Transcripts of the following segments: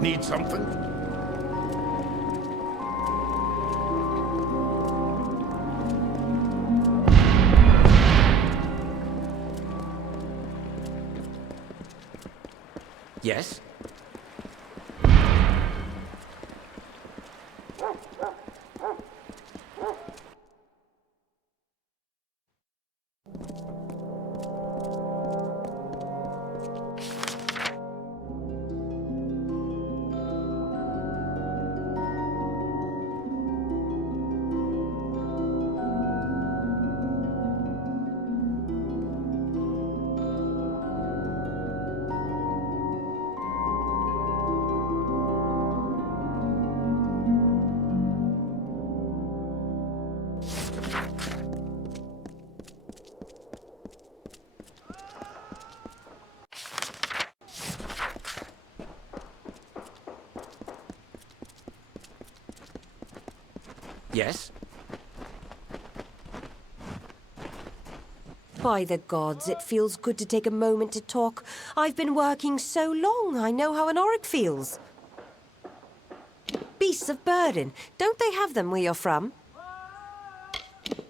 Need something? Yes? Yes? By the gods, it feels good to take a moment to talk. I've been working so long, I know how an orc feels. Beasts of burden, don't they have them where you're from?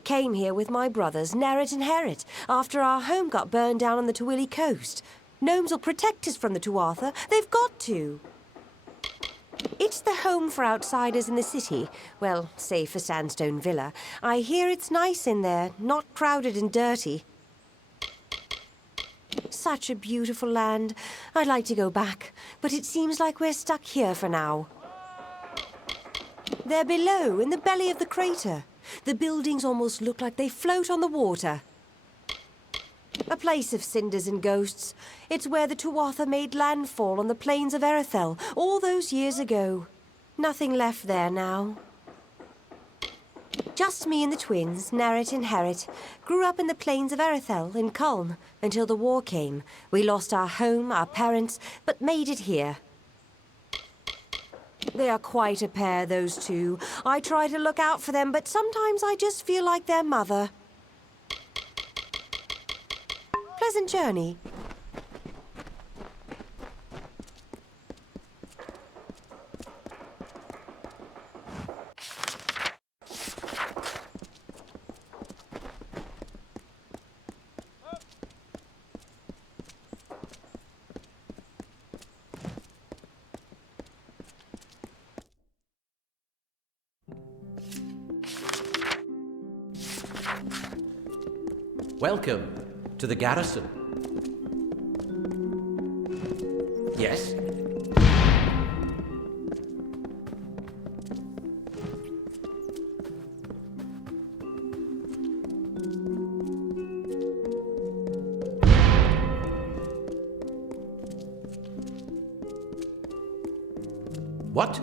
Came here with my brothers, Nerrit and Herrit, after our home got burned down on the Twili coast. Gnomes will protect us from the Tuatha. They've got to. It's the home for outsiders in the city. Well, save for Sandstone Villa. I hear it's nice in there, not crowded and dirty. Such a beautiful land. I'd like to go back, but it seems like we're stuck here for now. They're below, in the belly of the crater. The buildings almost look like they float on the water. A place of cinders and ghosts. It's where the Tuatha made landfall on the plains of Erethel all those years ago. Nothing left there now. Just me and the twins, Nerrit and Herrit, grew up in the plains of Erethel in Culm until the war came. We lost our home, our parents, but made it here. They are quite a pair, those two. I try to look out for them, but sometimes I just feel like their mother. Pleasant journey. Welcome to the garrison. Yes? What?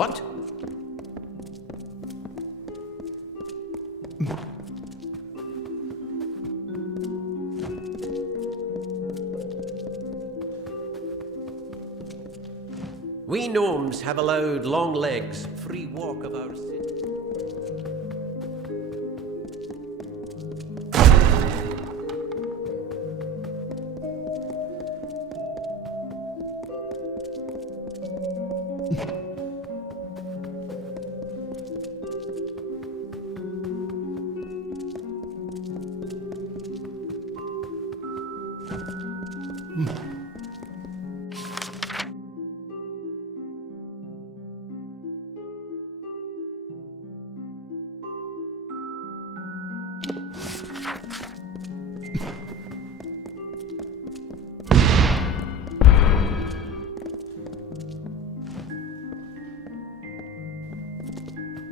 What? We gnomes have allowed Longlegs free walk of our city.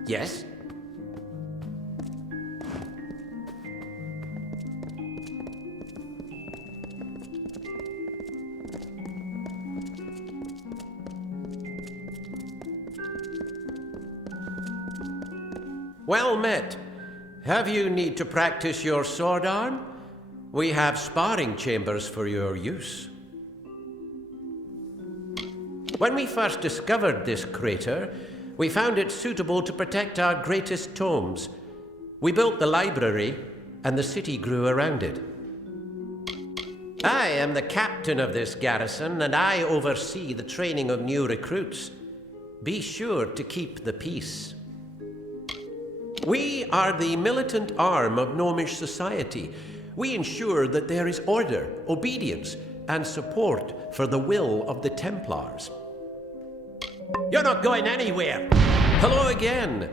Yes? Well met. Have you need to practice your sword arm? We have sparring chambers for your use. When we first discovered this crater, we found it suitable to protect our greatest tomes. We built the library, and the city grew around it. I am the captain of this garrison, and I oversee the training of new recruits. Be sure to keep the peace. We are the militant arm of gnomish society. We ensure that there is order, obedience, and support for the will of the Templars. You're not going anywhere! Hello again!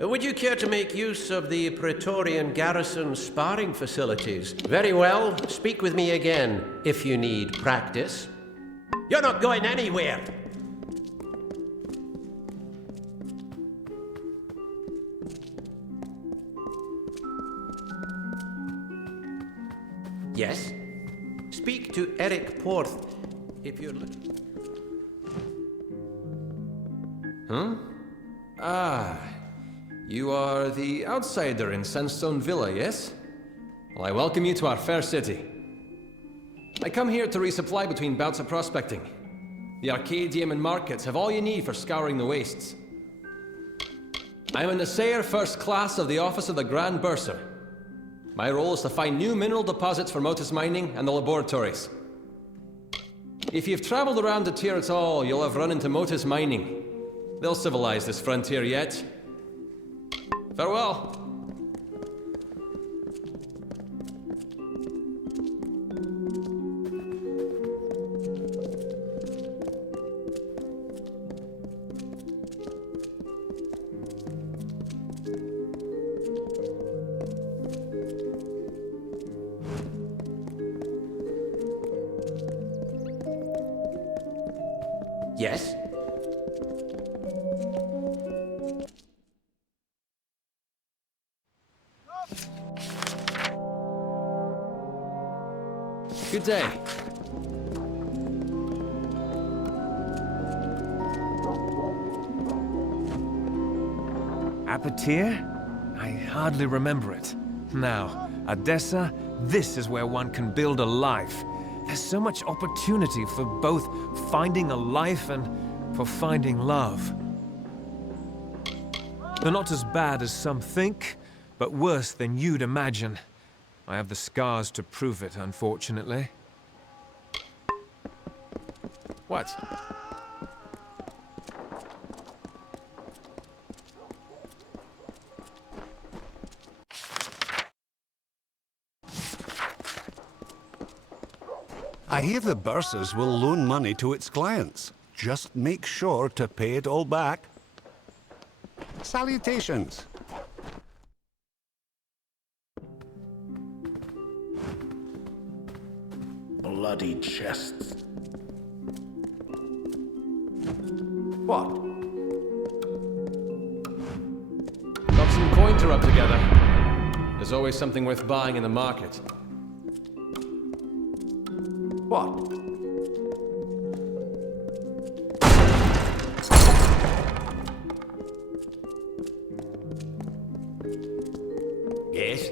Would you care to make use of the Praetorian garrison sparring facilities? Very well, speak with me again if you need practice. You're not going anywhere! Yes? Speak to Eric Porth if you're looking. Huh? Ah, you are the outsider in Sandstone Villa, yes? Well, I welcome you to our fair city. I come here to resupply between bouts of prospecting. The Arcadium and markets have all you need for scouring the wastes. I'm an assayer first class of the Office of the Grand Bursar. My role is to find new mineral deposits for Motus Mining and the laboratories. If you've traveled around the tier at all, you'll have run into Motus Mining. They'll civilize this frontier yet. Farewell. Yes? Good day. Apatir? I hardly remember it. Now, Adessa, this is where one can build a life. There's so much opportunity for both finding a life and for finding love. They're not as bad as some think, but worse than you'd imagine. I have the scars to prove it, unfortunately. What? I hear the Bursars will loan money to its clients. Just make sure to pay it all back. Salutations. Bloody chests. What? Got some coin to rub together. There's always something worth buying in the market. What? Yes?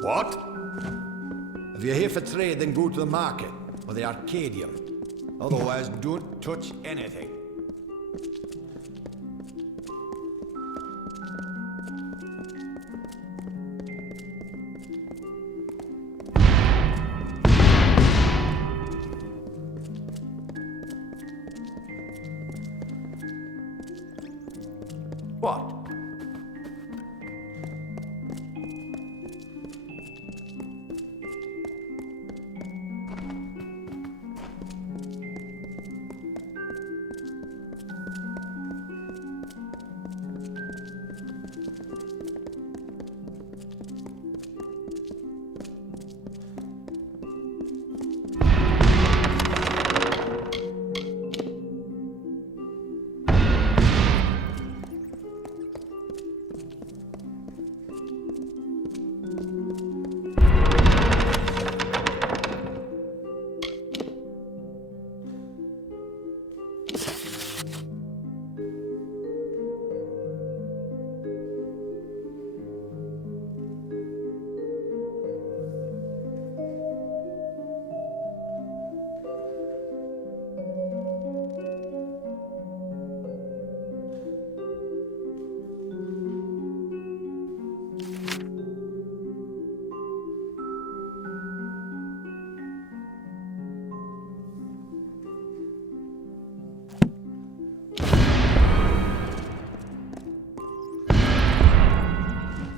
What? If you're here for trade, then go to the market, or the Arcadium. Otherwise, don't touch anything. What?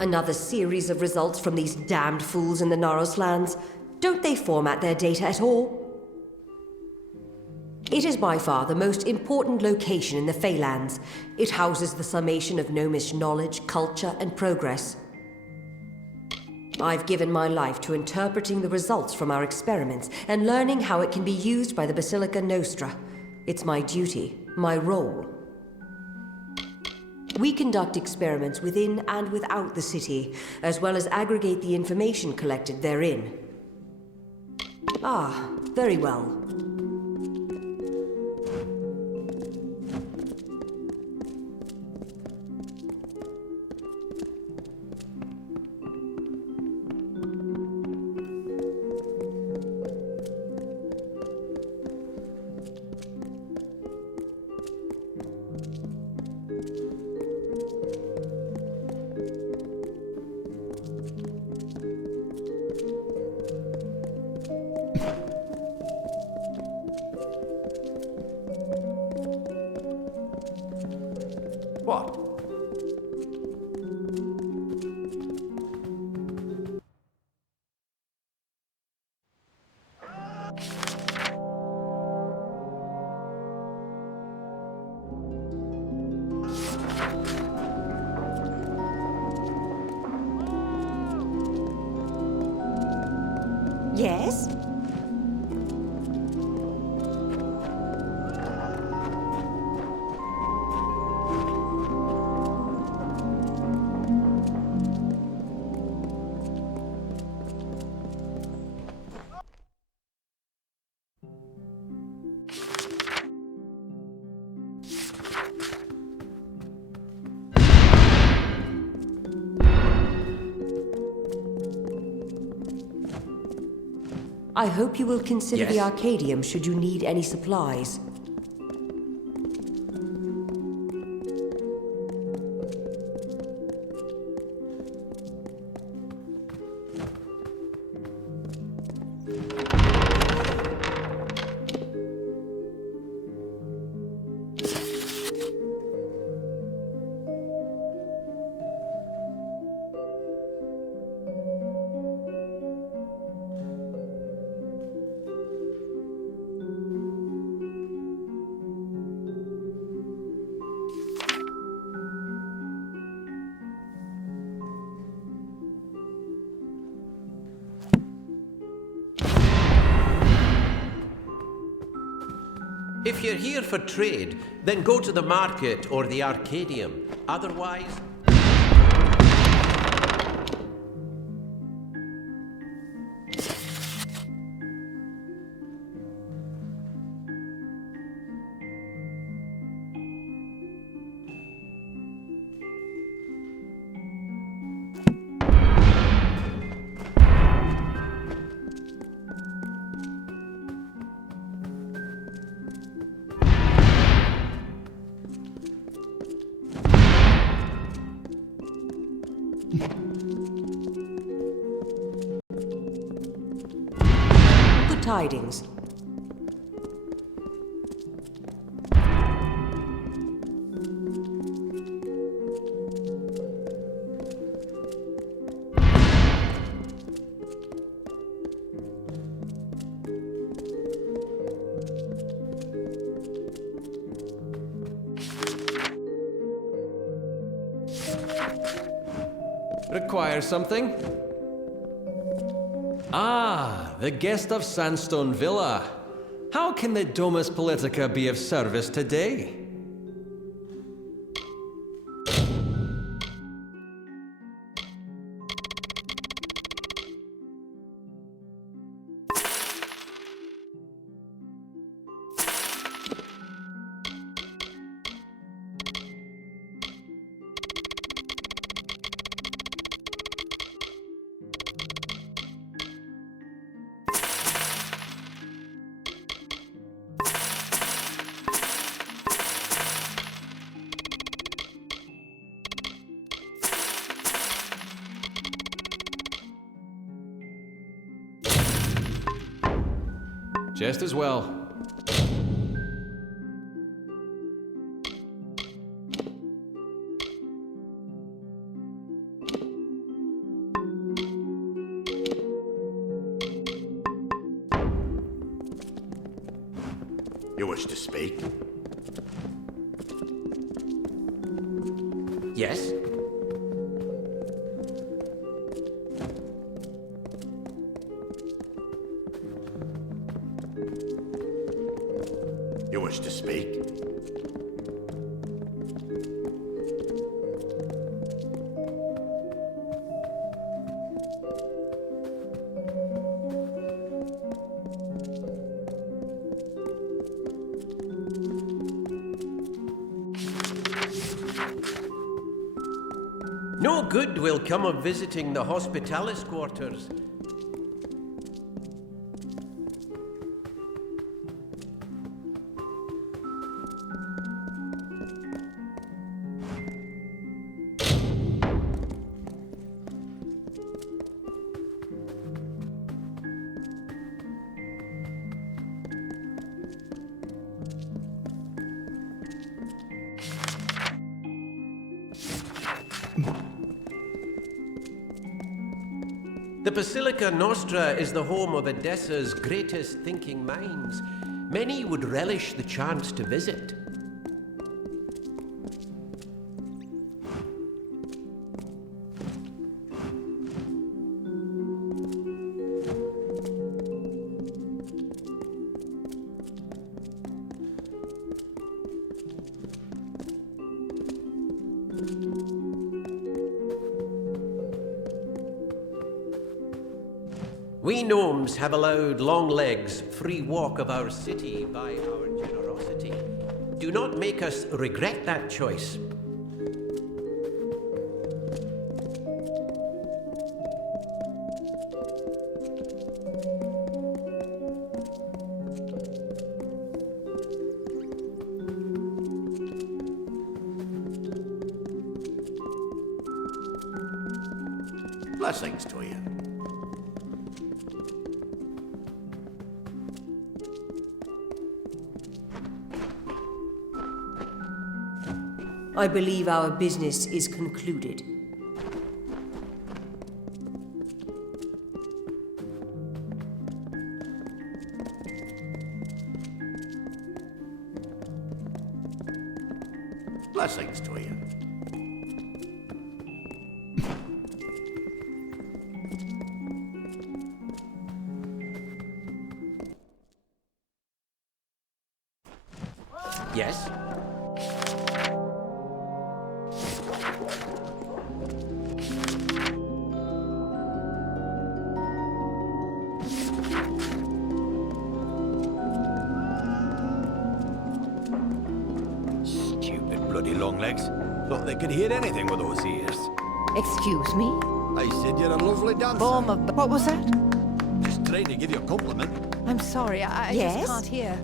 Another series of results from these damned fools in the Naros lands. Don't they format their data at all? It is by far the most important location in the Feylands. It houses the summation of Gnomish knowledge, culture, and progress. I've given my life to interpreting the results from our experiments and learning how it can be used by the Basilica Nostra. It's my duty, my role. We conduct experiments within and without the city, as well as aggregate the information collected therein. Ah, very well. What? Yes? I hope you will consider the Yes. Arcadium should you need any supplies. If you're here for trade, then go to the market or the Arcadium. Otherwise... Good tidings. Require something? Ah, the guest of Sandstone Villa. How can the Domus Politica be of service today? Just as well. wish to speak? Yes? You wish to speak? No good will come of visiting the hospitalis quarters. The Basilica Nostra is the home of Adessa's greatest thinking minds. Many would relish the chance to visit. We gnomes have allowed Longlegs free walk of our city by our generosity. Do not make us regret that choice. Blessings to you. I believe our business is concluded. Blessings to you. Yes? Stupid bloody Longlegs. Thought they could hear anything with those ears. Excuse me? I said you're a lovely dancer. Form of... What was that? Just trying to give you a compliment. I'm sorry, I Yes? just can't hear.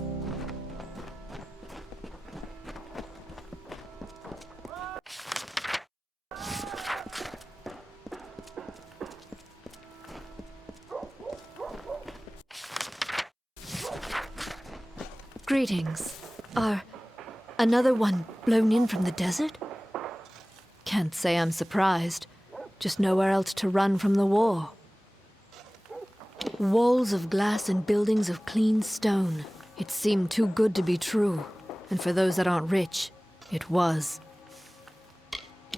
Greetings. Are another one blown in from the desert? Can't say I'm surprised. Just nowhere else to run from the war. Walls of glass and buildings of clean stone. It seemed too good to be true. And for those that aren't rich, it was.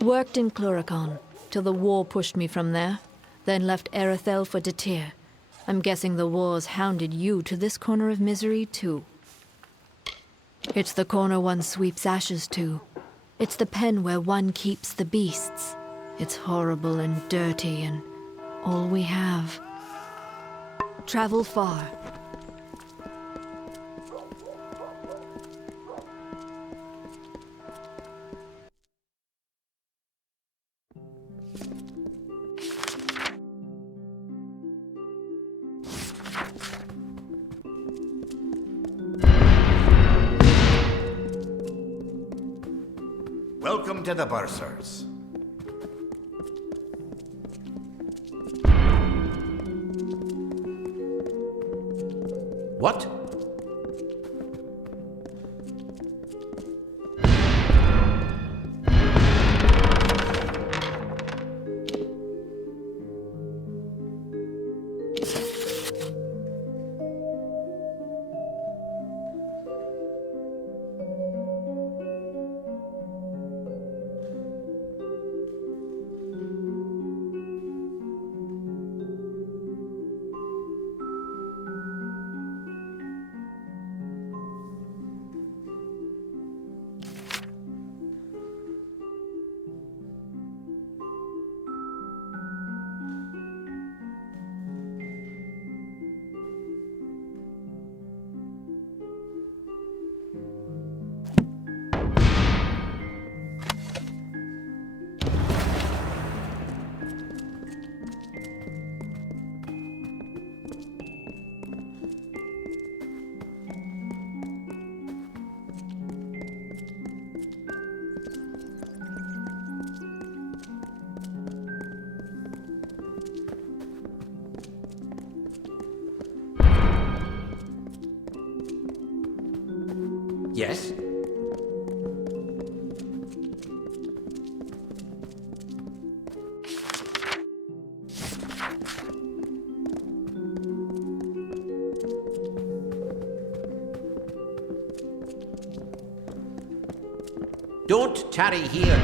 Worked in Cluricon, till the war pushed me from there. Then left Erethel for Detir. I'm guessing the war's hounded you to this corner of misery, too. It's the corner one sweeps ashes to. It's the pen where one keeps the beasts. It's horrible and dirty and all we have. Travel far. Welcome to the Bursars. What? Yes? Don't tarry here.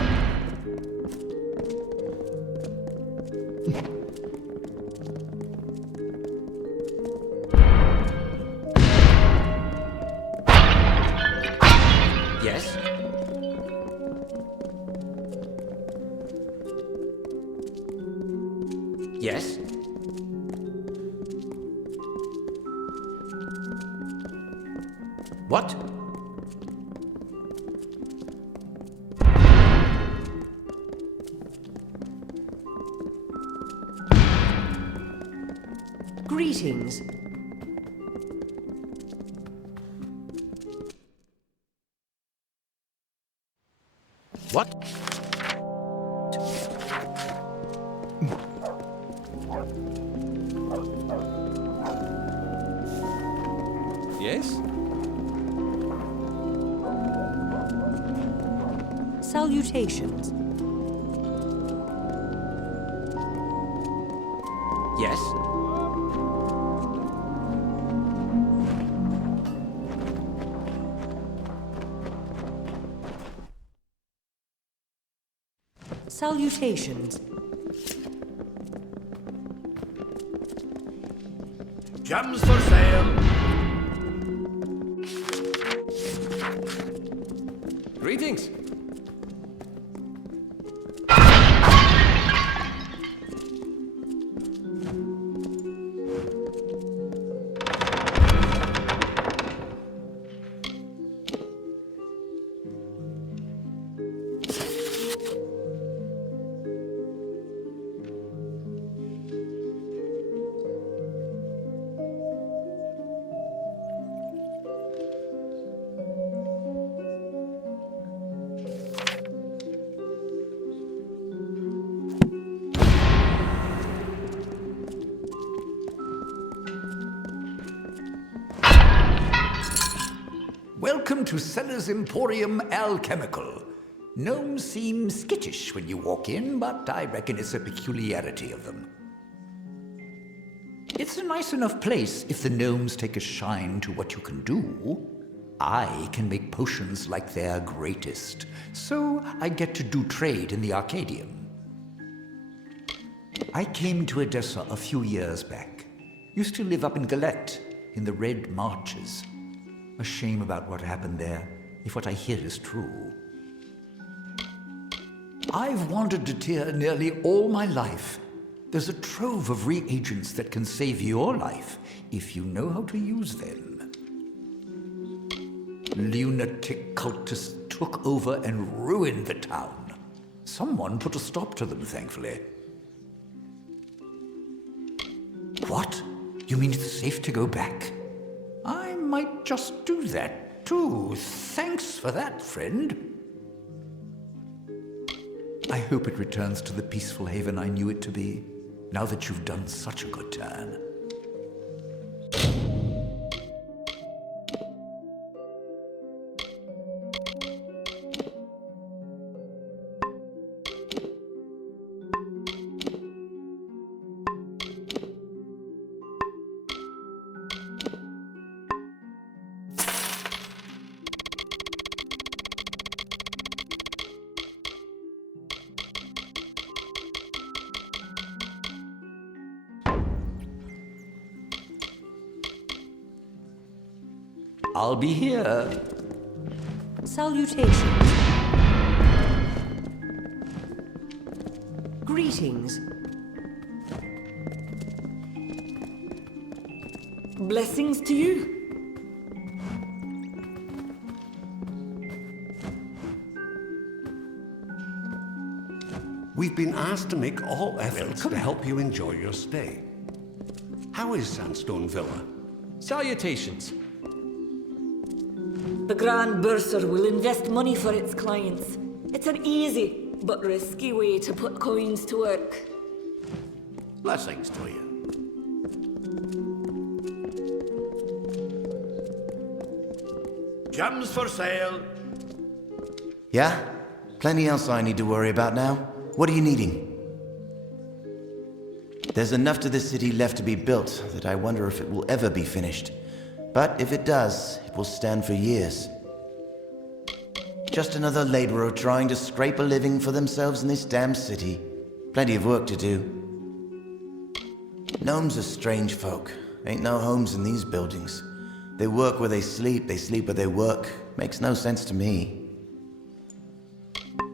Yes? Yes? What? Greetings. What? Yes? Salutations. Yes? Salutations. Gems for sale. Greetings. Welcome to Seller's Emporium Alchemical. Gnomes seem skittish when you walk in, but I reckon it's a peculiarity of them. It's a nice enough place if the gnomes take a shine to what you can do. I can make potions like their greatest, so I get to do trade in the Arcadium. I came to Adessa a few years back. Used to live up in Galette, in the Red Marches. A shame about what happened there, if what I hear is true. I've wandered to Tyr nearly all my life. There's a trove of reagents that can save your life, if you know how to use them. Lunatic cultists took over and ruined the town. Someone put a stop to them, thankfully. What? You mean it's safe to go back? I might just do that, too. Thanks for that, friend. I hope it returns to the peaceful haven I knew it to be, now that you've done such a good turn. I'll be here. Salutations. Greetings. Blessings to you. We've been asked to make all efforts to help you enjoy your stay. How is Sandstone Villa? Salutations. The Grand Bursar will invest money for its clients. It's an easy but risky way to put coins to work. Blessings to you. Gems for sale. Yeah? Plenty else I need to worry about now. What are you needing? There's enough to the city left to be built that I wonder if it will ever be finished. But if it does, it will stand for years. Just another laborer trying to scrape a living for themselves in this damn city. Plenty of work to do. Gnomes are strange folk. Ain't no homes in these buildings. They work where they sleep where they work. Makes no sense to me.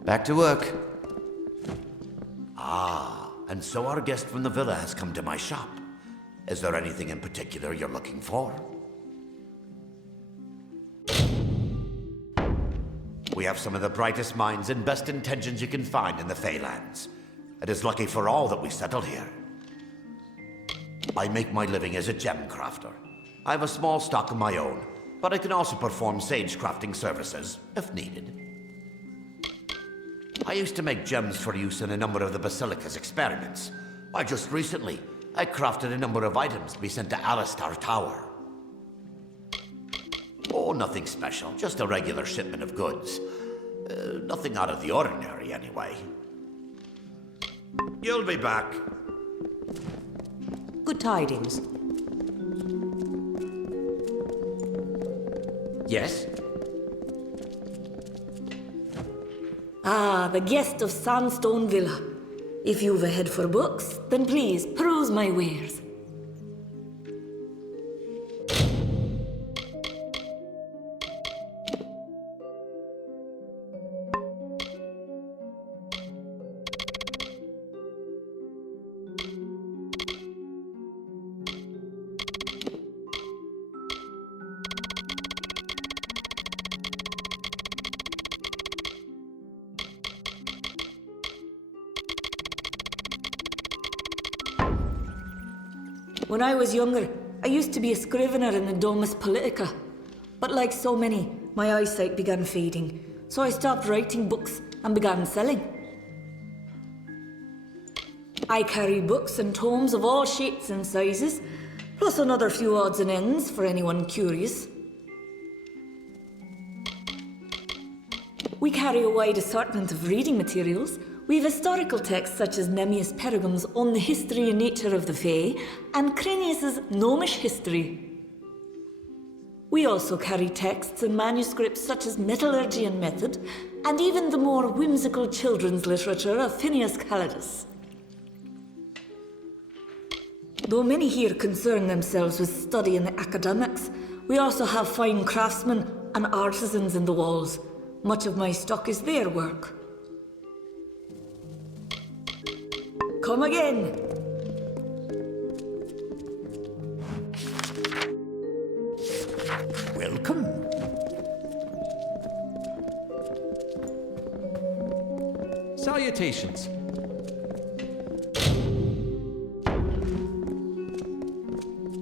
Back to work. Ah, and so our guest from the villa has come to my shop. Is there anything in particular you're looking for? We have some of the brightest minds and best intentions you can find in the Feylands. It is lucky for all that we settled here. I make my living as a gem crafter. I have a small stock of my own, but I can also perform sage crafting services, if needed. I used to make gems for use in a number of the Basilica's experiments. Why, just recently, I crafted a number of items to be sent to Alistar Tower. Oh, nothing special, just a regular shipment of goods. Nothing out of the ordinary, anyway. You'll be back. Good tidings. Yes? Ah, the guest of Sandstone Villa. If you've a head for books, then please peruse my wares. When I was younger, I used to be a scrivener in the Domus Politica. But like so many, my eyesight began fading, so I stopped writing books and began selling. I carry books and tomes of all shapes and sizes, plus another few odds and ends for anyone curious. We carry a wide assortment of reading materials. We've historical texts such as Nemmius Pergam's On the History and Nature of the Fae and Cranius's Gnomish History. We also carry texts and manuscripts such as Metallurgy and Method and even the more whimsical children's literature of Phineas Calidus. Though many here concern themselves with study in the academics, we also have fine craftsmen and artisans in the walls. Much of my stock is their work. Come again. Welcome. Salutations.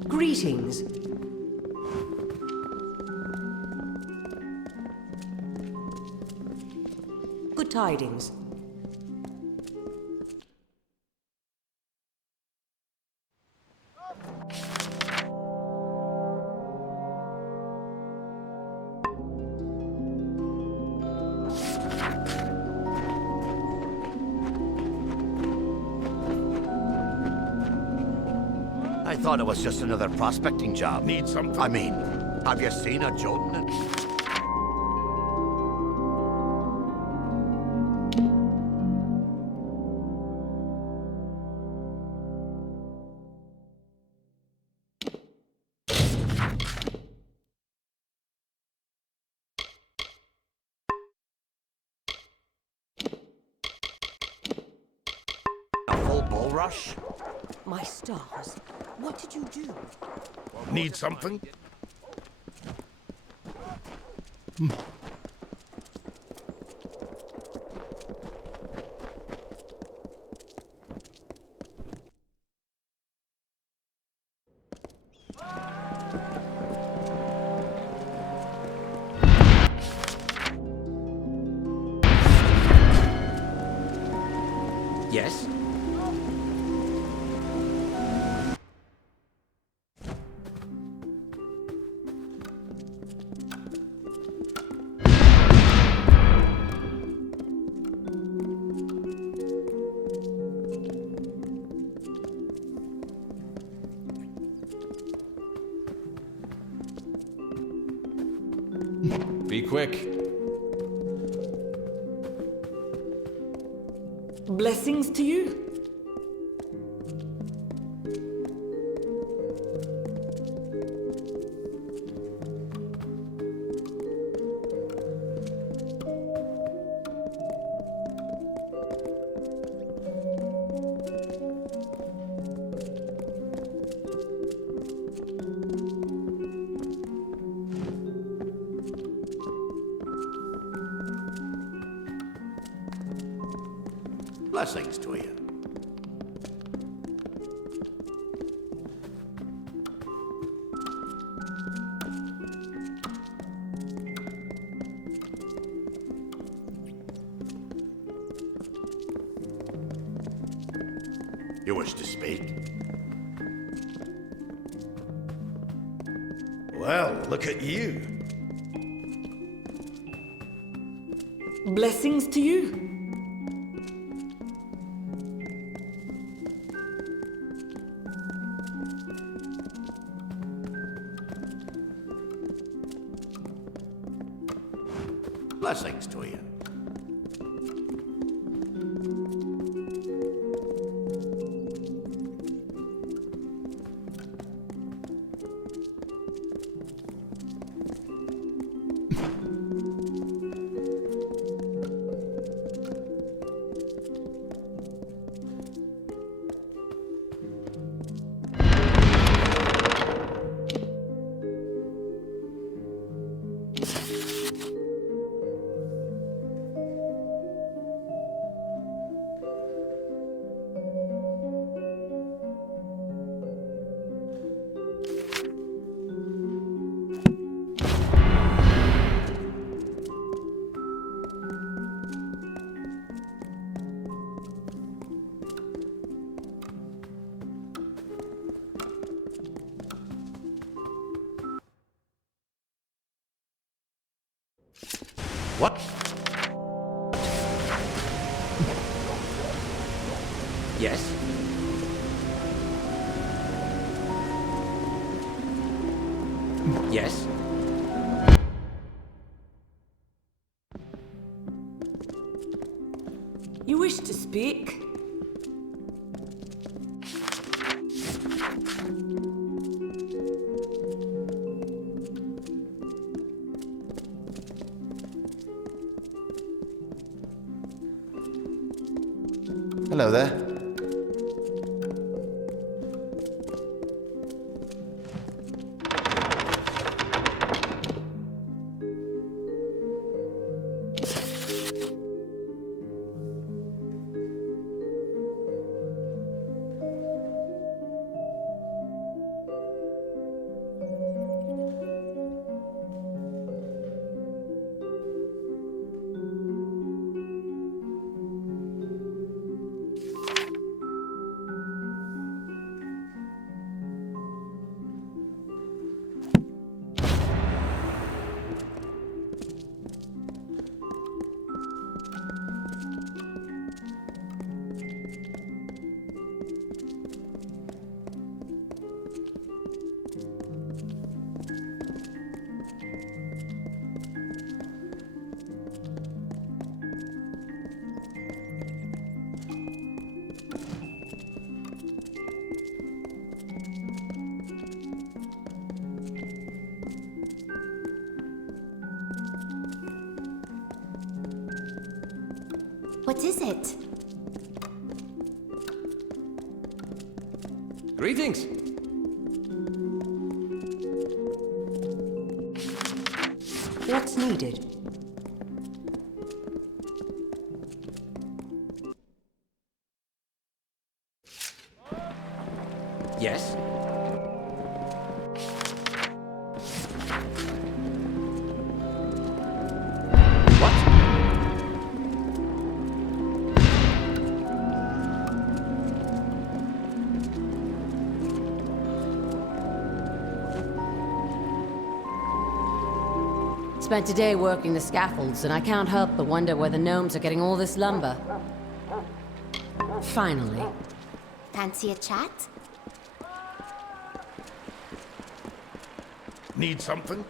Greetings. Good tidings. I thought it was just another prospecting job. Need something? I mean, have you seen a Jotun? A full bull rush? My stars. What did you do? Need something? Yes? quick. Blessings to you. Blessings to you. You wish to speak? Well, look at you. Blessings to you. Blessings to you. What? Yes? Yes? You wish to speak? Hello there. What is it? Greetings. What's needed? Yes? Spent a day working the scaffolds, and I can't help but wonder where the gnomes are getting all this lumber. Finally. Fancy a chat? Need something?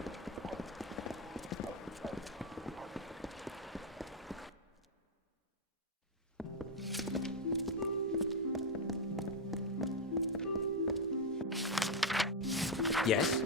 Yes?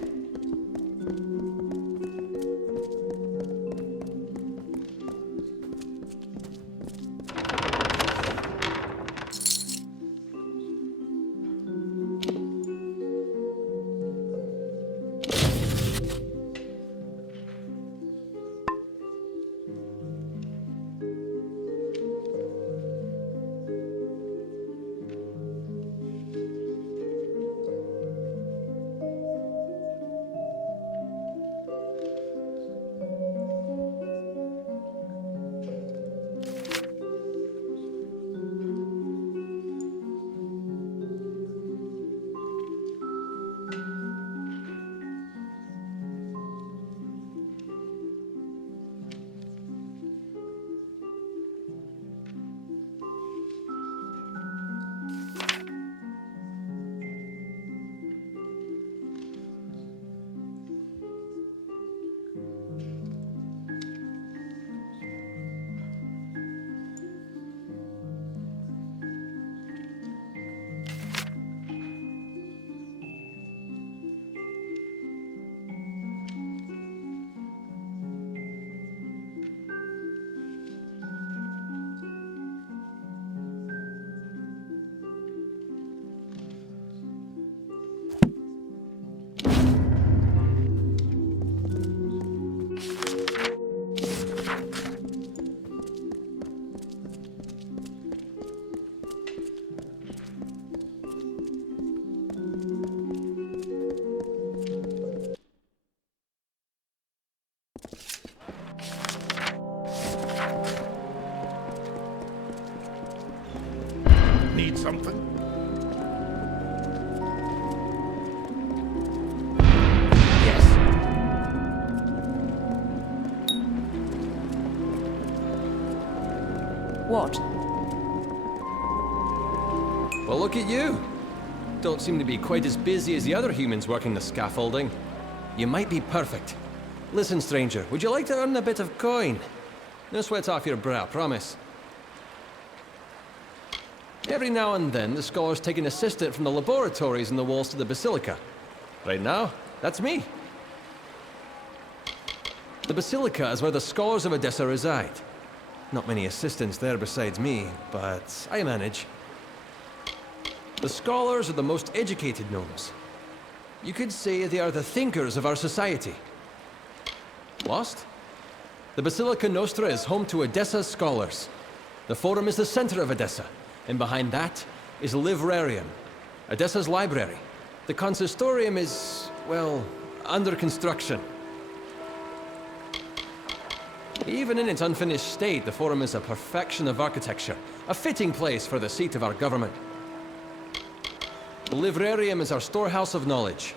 Need something? Yes. What? Well, look at you. Don't seem to be quite as busy as the other humans working the scaffolding. You might be perfect. Listen, stranger, would you like to earn a bit of coin? No sweat off your brow, promise. Every now and then, the scholars take an assistant from the laboratories in the walls to the Basilica. Right now, that's me. The Basilica is where the scholars of Adessa reside. Not many assistants there besides me, but I manage. The scholars are the most educated gnomes. You could say they are the thinkers of our society. Lost? The Basilica Nostra is home to Adessa's scholars. The Forum is the center of Adessa, and behind that is Livrarium, Adessa's library. The consistorium is, well, under construction. Even in its unfinished state, the Forum is a perfection of architecture, a fitting place for the seat of our government. The Livrarium is our storehouse of knowledge.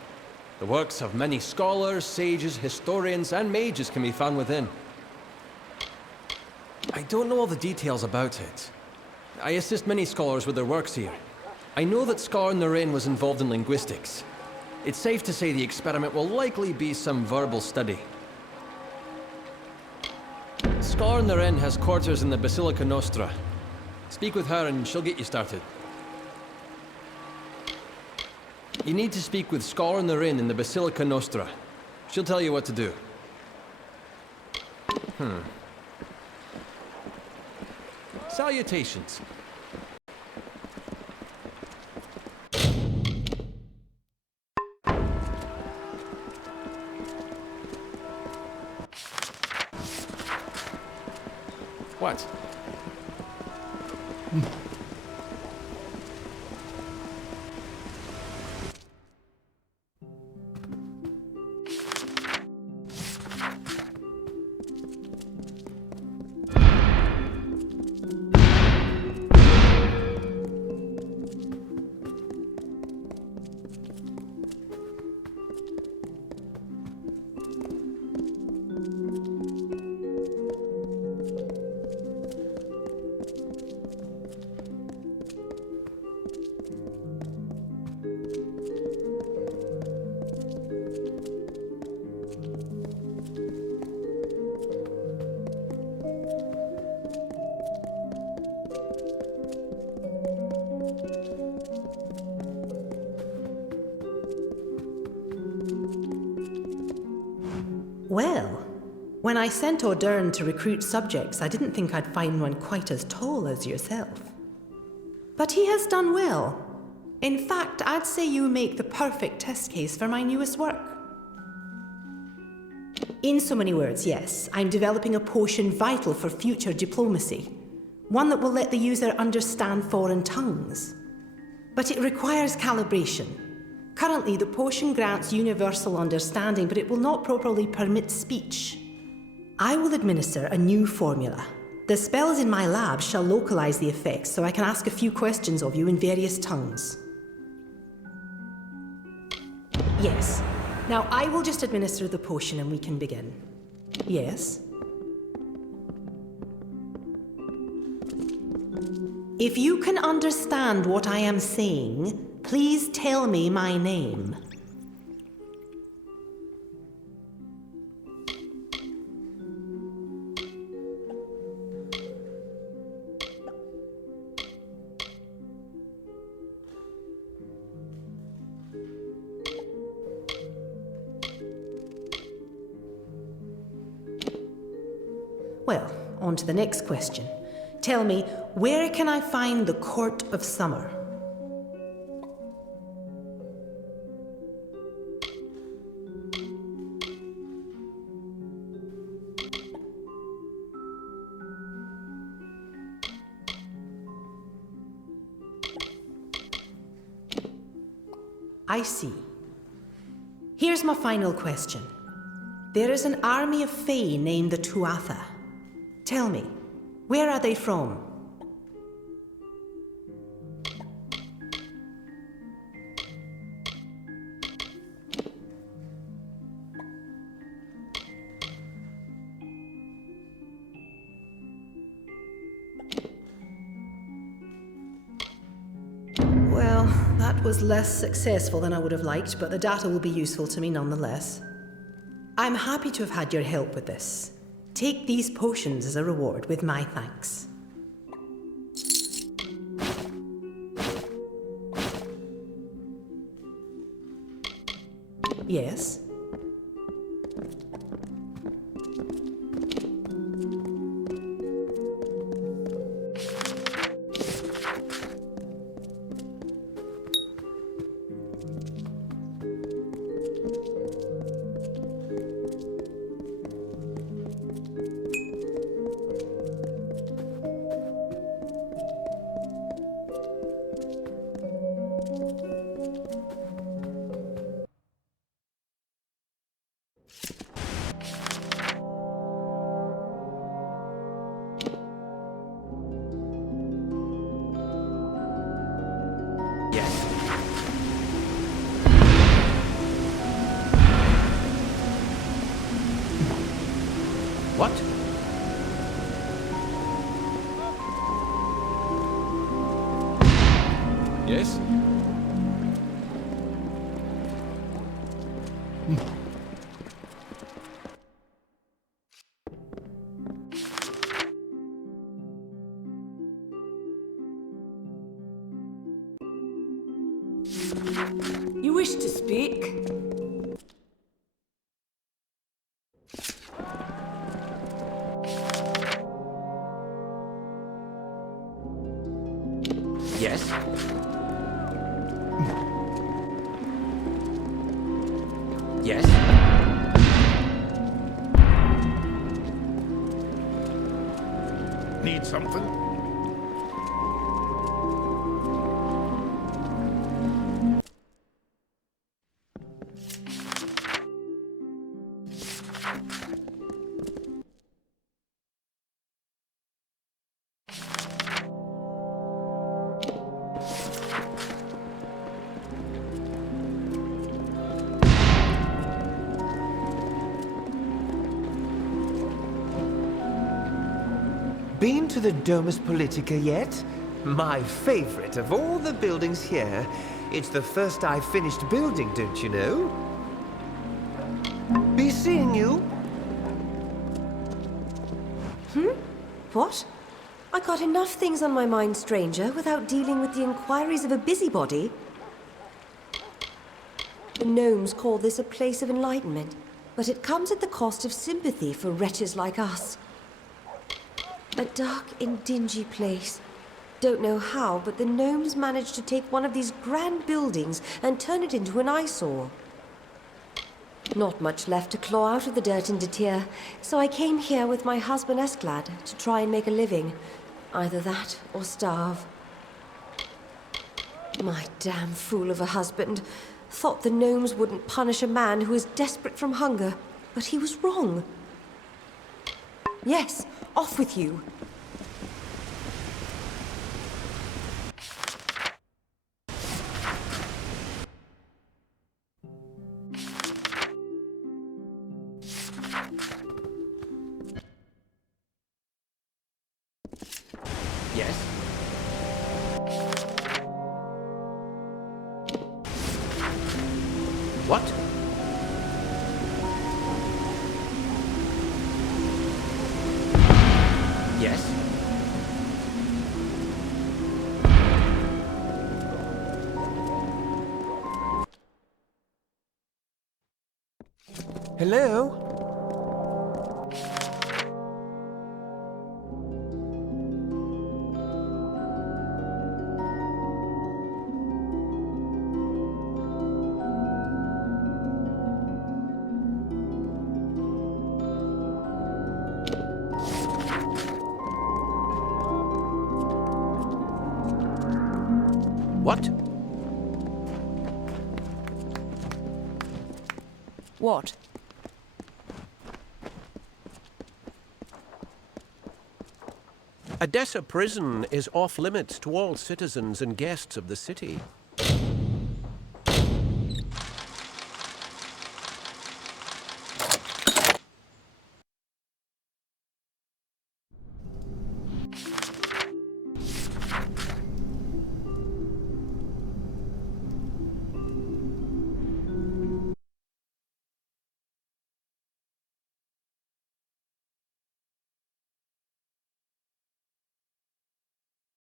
The works of many scholars, sages, historians, and mages can be found within. I don't know all the details about it. I assist many scholars with their works here. I know that Scholar Naren was involved in linguistics. It's safe to say the experiment will likely be some verbal study. Scholar Naren has quarters in the Basilica Nostra. Speak with her and she'll get you started. You need to speak with Scholar Naren in the Basilica Nostra. She'll tell you what to do. Salutations. What? Well, when I sent O'Dern to recruit subjects, I didn't think I'd find one quite as tall as yourself. But he has done well. In fact, I'd say you make the perfect test case for my newest work. In so many words, yes, I'm developing a potion vital for future diplomacy. One that will let the user understand foreign tongues. But it requires calibration. Currently, the potion grants universal understanding, but it will not properly permit speech. I will administer a new formula. The spells in my lab shall localize the effects, so I can ask a few questions of you in various tongues. Yes. Now, I will just administer the potion and we can begin. Yes? If you can understand what I am saying, please tell me my name. Well, on to the next question. Tell me, where can I find the Court of Summer? I see. Here's my final question. There is an army of Fae named the Tuatha. Tell me, where are they from? Well, that was less successful than I would have liked, but the data will be useful to me nonetheless. I'm happy to have had your help with this. Take these potions as a reward with my thanks. Yes? What? Yes? You wish to speak? Yes? Yes? Need something? Been to the Domus Politica yet? My favorite of all the buildings here. It's the first I finished building, don't you know? Be seeing you. What? I got enough things on my mind, stranger, without dealing with the inquiries of a busybody. The gnomes call this a place of enlightenment. but it comes at the cost of sympathy for wretches like us. A dark and dingy place. Don't know how, but the gnomes managed to take one of these grand buildings and turn it into an eyesore. Not much left to claw out of the dirt in Detir, so I came here with my husband Esclad to try and make a living. Either that or starve. My damn fool of a husband. Thought the gnomes wouldn't punish a man who is desperate from hunger, but he was wrong. Yes, off with you. Yes? What? Yes? Hello? What? What? Adessa prison is off limits to all citizens and guests of the city.